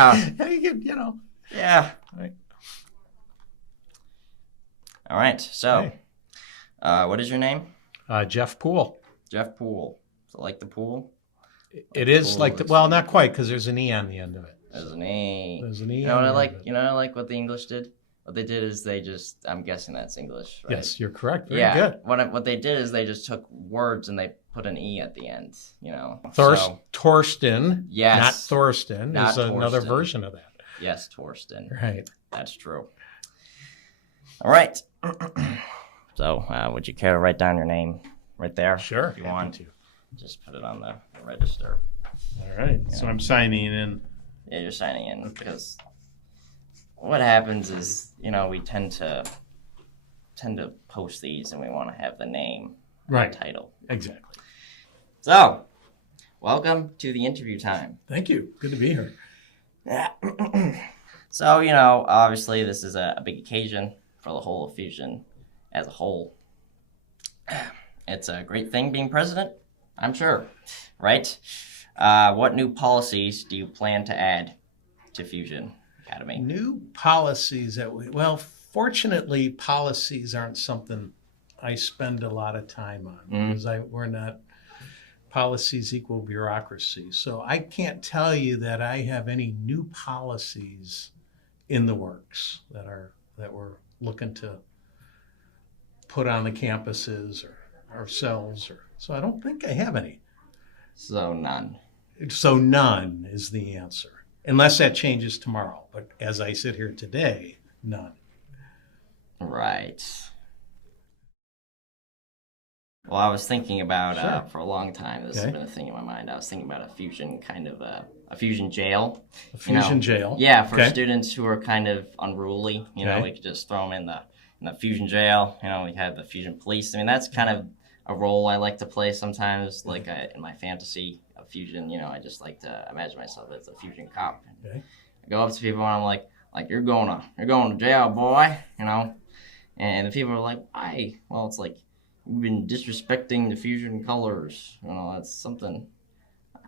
Yeah. Yeah. Right. All right. So, what is your name? Jeff Poole. Jeff Poole. Is it like the pool? It is Poole like well, not quite, because there's an E on the end of it. There's an E. There's an E. You know what I like? You know what I like what the English did? What they did is they just, I'm guessing that's English, right? Yes, you're correct. Very good. What they did is they just took words and they put an E at the end, you know. Thorsten, yes, not Thorsten, not is another Thorsten. version of that. Yes, Thorsten. Right. That's true. All right. So, would you care to write down your name right there? Sure. If you want to. Just put it on the register. All right. So I'm signing in. Yeah, you're signing in because what happens is, you know, we tend to post these and we want to have the name, right, title. Exactly. So, welcome to the interview time. Thank you. Good to be here. Yeah. So, you know, obviously this is a big occasion for the whole of Fusion as a whole. It's a great thing being president, I'm sure, right? What new policies do you plan to add to Fusion Academy? New policies fortunately, policies aren't something I spend a lot of time on because we're not, policies equal bureaucracy. So I can't tell you that I have any new policies in the works that we're looking to put on the campuses or ourselves. So I don't think I have any. So none. So none is the answer. Unless that changes tomorrow. But as I sit here today, none. Right. Well, I was thinking about, for a long time, this has been a thing in my mind, I was thinking about a Fusion kind of, a Fusion jail. A Fusion jail? Yeah, for students who are kind of unruly. You know, we could just throw them in the Fusion jail. You know, we have the Fusion police. I mean, that's kind of a role I like to play sometimes, like in my fantasy of Fusion. You know, I just like to imagine myself as a Fusion cop. Okay. I go up to people and I'm like you're going to jail, boy. You know, and the people are like, why? Well, it's like you've been disrespecting the Fusion colors. You know, that's something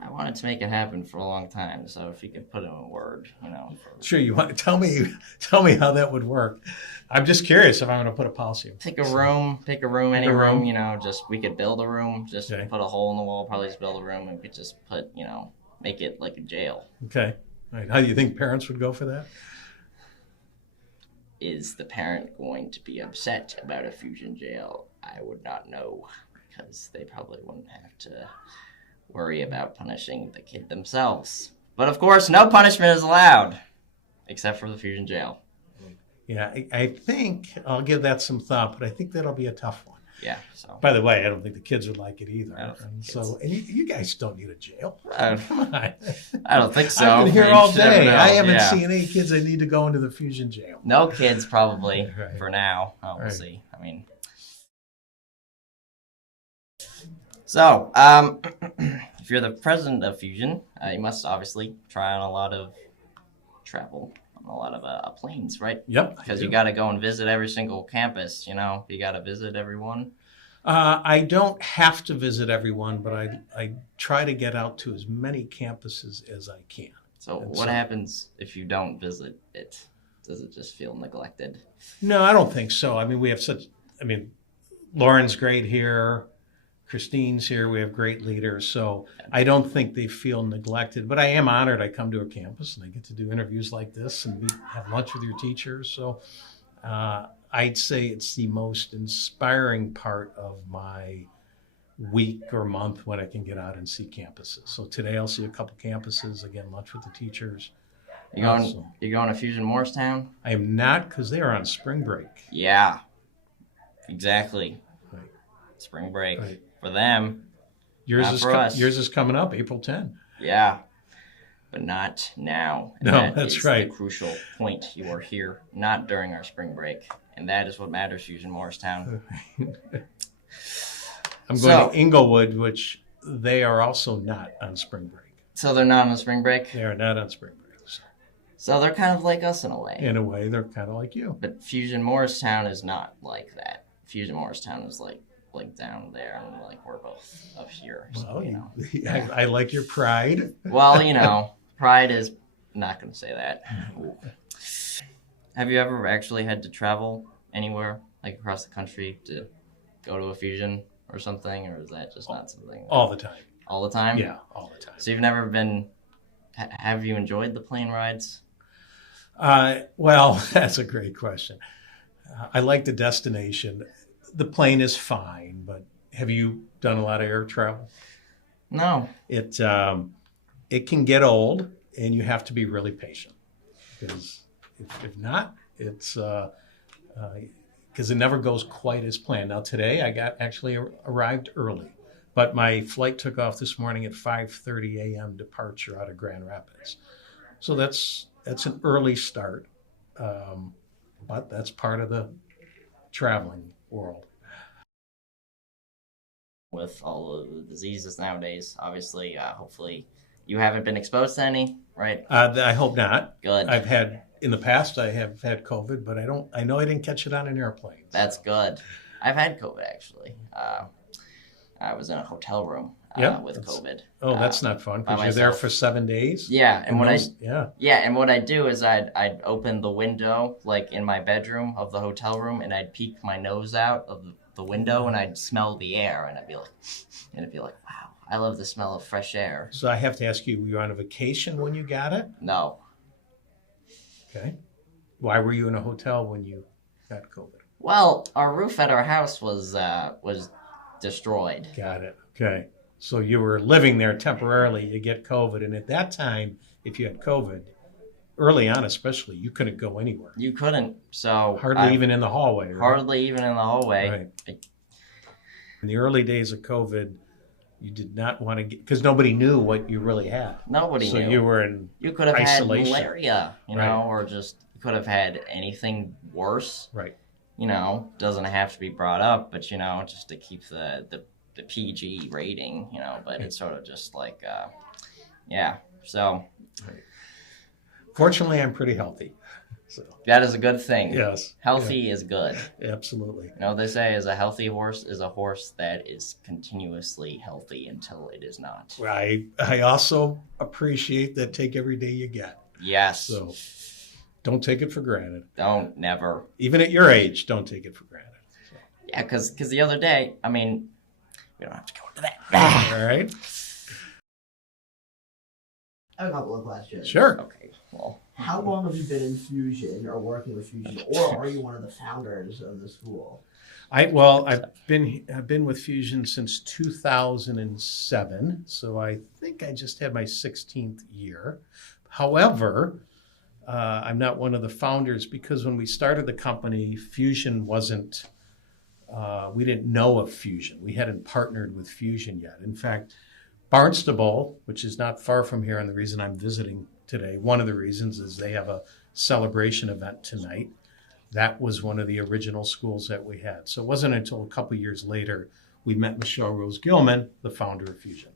I wanted to make it happen for a long time. So if you could put in a word, you know. Sure. You want to tell me how that would work? I'm just curious if I'm going to put a policy in. Pick a room, any room. You know, just we could build a room. Just put a hole in the wall. Probably just build a room, and we could just put, you know, make it like a jail. Okay. All right. How do you think parents would go for that? Is the parent going to be upset about a Fusion jail? I would not know, because they probably wouldn't have to worry about punishing the kid themselves. But of course, no punishment is allowed, except for the Fusion jail. Yeah, I think I'll give that some thought, but I think that'll be a tough one. Yeah. So. By the way, I don't think the kids would like it either. And you guys don't need a jail. Come on. I don't think so. I've been here all day. I haven't seen any kids that need to go into the Fusion jail. No kids, probably, for now. Oh, we'll see. I mean... So, if you're the president of Fusion, you must obviously try on a lot of travel on a lot of planes, right? Yep. Because you got to go and visit every single campus, you know? You got to visit everyone. I don't have to visit everyone, but I try to get out to as many campuses as I can. So what happens if you don't visit it? Does it just feel neglected? No, I don't think so. I mean, we have Lauren's great here. Christine's here. We have great leaders. So I don't think they feel neglected, but I am honored. I come to a campus and I get to do interviews like this and have lunch with your teachers. So I'd say it's the most inspiring part of my week or month when I can get out and see campuses. So today I'll see a couple campuses, again, lunch with the teachers. You going to Fusion Morristown? I am not, because they are on spring break. Yeah, exactly. Right. Spring break. Right. For them, yours is coming up April 10. Yeah, but not now. And that's right. The crucial point. You are here not during our spring break, and that is what matters, Fusion Morristown. I'm going to Inglewood, which they are also not on spring break. So they're not on spring break? They are not on spring break. So they're kind of like us in a way. In a way, they're kind of like you. But Fusion Morristown is not like that. Fusion Morristown is like down there, and like we're both up here. So, well, I like your pride. Well, you know, pride is not going to say that. Ooh. Have you ever actually had to travel anywhere, like across the country, to go to a Fusion or something, or is that just not something? All the time. All the time? Yeah, all the time. So you've never been, have you enjoyed the plane rides? Well, that's a great question. I like the destination. The plane is fine, but have you done a lot of air travel? No. It can get old, and you have to be really patient. Because if not, it's because it never goes quite as planned. Now today, I actually arrived early, but my flight took off this morning at 5:30 a.m. departure out of Grand Rapids. So that's an early start, but that's part of the traveling world. With all of the diseases nowadays, obviously, hopefully you haven't been exposed to any, right? I hope not. Good. In the past, I have had COVID, but I know I didn't catch it on an airplane. That's good. I've had COVID, actually. I was in a hotel room with COVID. Oh, that's not fun because you're there for 7 days. Yeah, and and what I'd do is I'd open the window like in my bedroom of the hotel room, and I'd peek my nose out of the window, and I'd smell the air, and it'd be like, wow, I love the smell of fresh air. So I have to ask you, were you on a vacation when you got it? No. Okay. Why were you in a hotel when you got COVID? Well, our roof at our house was destroyed. Got it. Okay. So you were living there temporarily, you get COVID, and at that time, if you had COVID, early on especially, you couldn't go anywhere. You couldn't, so... Hardly even in the hallway, right? Hardly even in the hallway. Right. In the early days of COVID, you did not want to get... Because nobody knew what you really had. Nobody knew. So you were in You could have isolation. had malaria, know, or just... You could have had anything worse. Right. Doesn't have to be brought up, but, just to keep the PG rating, but it's sort of just like, so. Right. Fortunately, I'm pretty healthy. So that is a good thing. Yes. Healthy is good. Absolutely. They say a healthy horse is a horse that is continuously healthy until it is not. I also appreciate that take every day you get. Yes. So don't take it for granted. Don't, never. Even at your age, don't take it for granted. So. Yeah, because the other day, we don't have to go into that. All right. I have a couple of questions. Sure. Okay. Well, how long have you been in Fusion or working with Fusion, or are you one of the founders of the school? I've been with Fusion since 2007, so I think I just had my 16th year. However, I'm not one of the founders because when we started the company, Fusion wasn't. We didn't know of Fusion. We hadn't partnered with Fusion yet. In fact, Barnstable, which is not far from here, and the reason I'm visiting today, one of the reasons is they have a celebration event tonight. That was one of the original schools that we had. So it wasn't until a couple years later we met Michelle Rose Gilman, the founder of Fusion.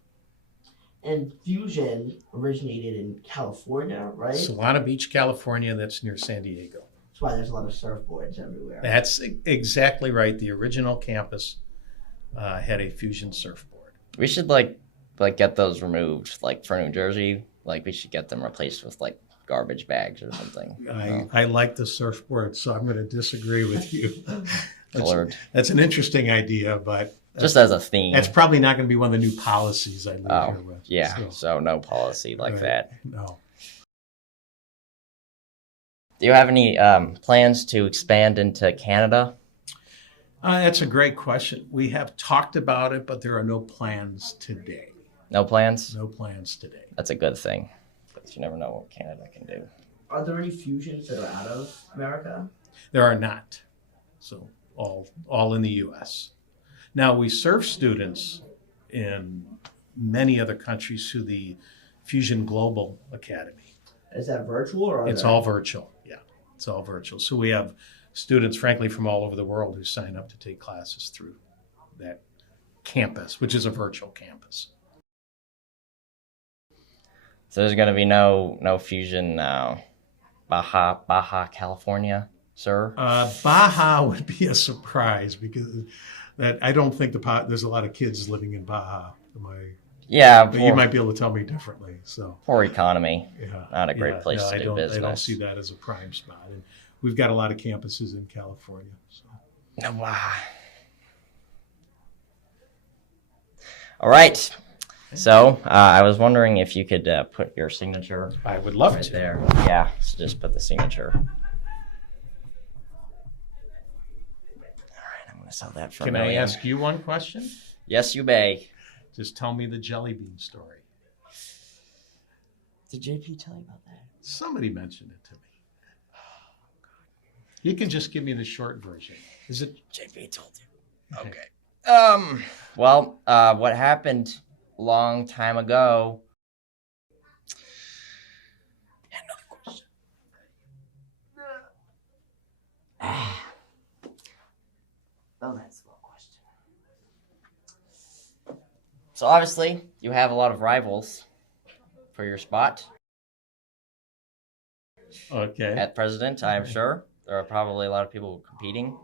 And Fusion originated in California, right? Solana Beach, California, that's near San Diego. That's why there's a lot of surfboards everywhere. That's exactly right. The original campus had a Fusion surfboard. we should like get those removed, like for New Jersey. Like we should get them replaced with like garbage bags or something. I like the surfboard, so I'm going to disagree with you. That's an interesting idea, but just as a theme, that's probably not going to be one of the new policies I leave here with. Yeah, so no policy like that. No. Do you have any plans to expand into Canada? That's a great question. We have talked about it, but there are no plans today. No plans? No plans today. That's a good thing, because you never know what Canada can do. Are there any fusions that are out of America? There are not. So all in the U.S. Now, we serve students in many other countries through the Fusion Global Academy. Is that virtual or? It's all virtual. Yeah, it's all virtual. So we have students, frankly, from all over the world who sign up to take classes through that campus, which is a virtual campus. So there's going to be no Fusion Baja, California, sir? Baja would be a surprise because that I don't think there's a lot of kids living in Baja. Yeah, But you might be able to tell me differently. So poor economy. yeah, Not a great place to do business. I don't see that as a prime spot, and we've got a lot of campuses in California. So. Wow. All right. So I was wondering if you could put your signature I would love right to. there. Yeah, so just put the signature. All right, I'm going to sell that for Can $1 I million. ask you one question? Yes, you may. Just tell me the jelly bean story. Did JP tell you about that? Somebody mentioned it to me. You can just give me the short version. Is it? JP told you. Okay. Well, what happened a long time ago? Another question. Oh, that's a question. So obviously, you have a lot of rivals for your spot Okay. at president. I am sure there are probably a lot of people competing.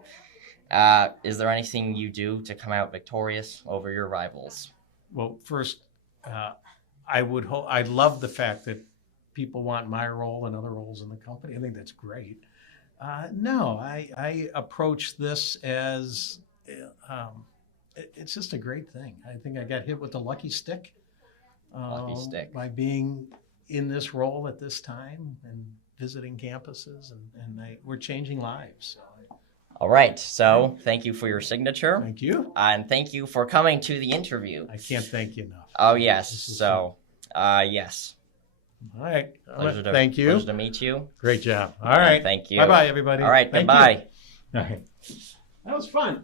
Is there anything you do to come out victorious over your rivals? Well, first, I love the fact that people want my role and other roles in the company. I think that's great. No, I approach this as it's just a great thing. I think I got hit with a lucky stick. Lucky stick. By being in this role at this time and visiting campuses, and we're changing lives. So All right. So thank you for your signature. thank you. And thank you for coming to the interview. I can't thank you enough. Oh, yes. This is So, yes. All right. Pleasure to meet you. Great job. All right. Thank you. Bye-bye, everybody. All right. Thank Goodbye. you. All right. That was fun.